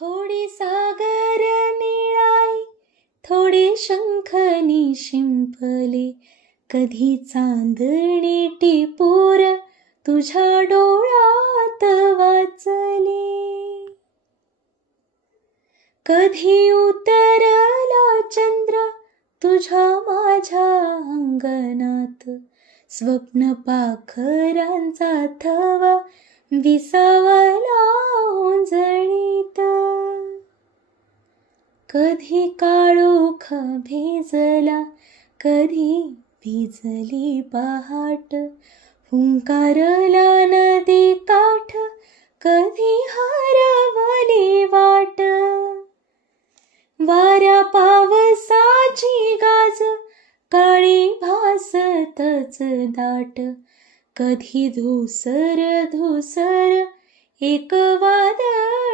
थोडी सागर निळाई, थोडे शंखनी शिंपले, कधी चांदणी टिपूर तुझ्या डोळ्यात वाचले. कधी उतरला चंद्र तुझ्या माझ्या अंगणात, स्वप्न पाखरांचा थवा विसावला उंजळीत. कधी काळोख भिजला, कधी भिजली पहाट, हुंकारला नदी काठ, कधी हरवली वाट. वाऱ्या पावसाची गाज, काळी भासतच दाट, कधी धुसर धुसर एक वादळ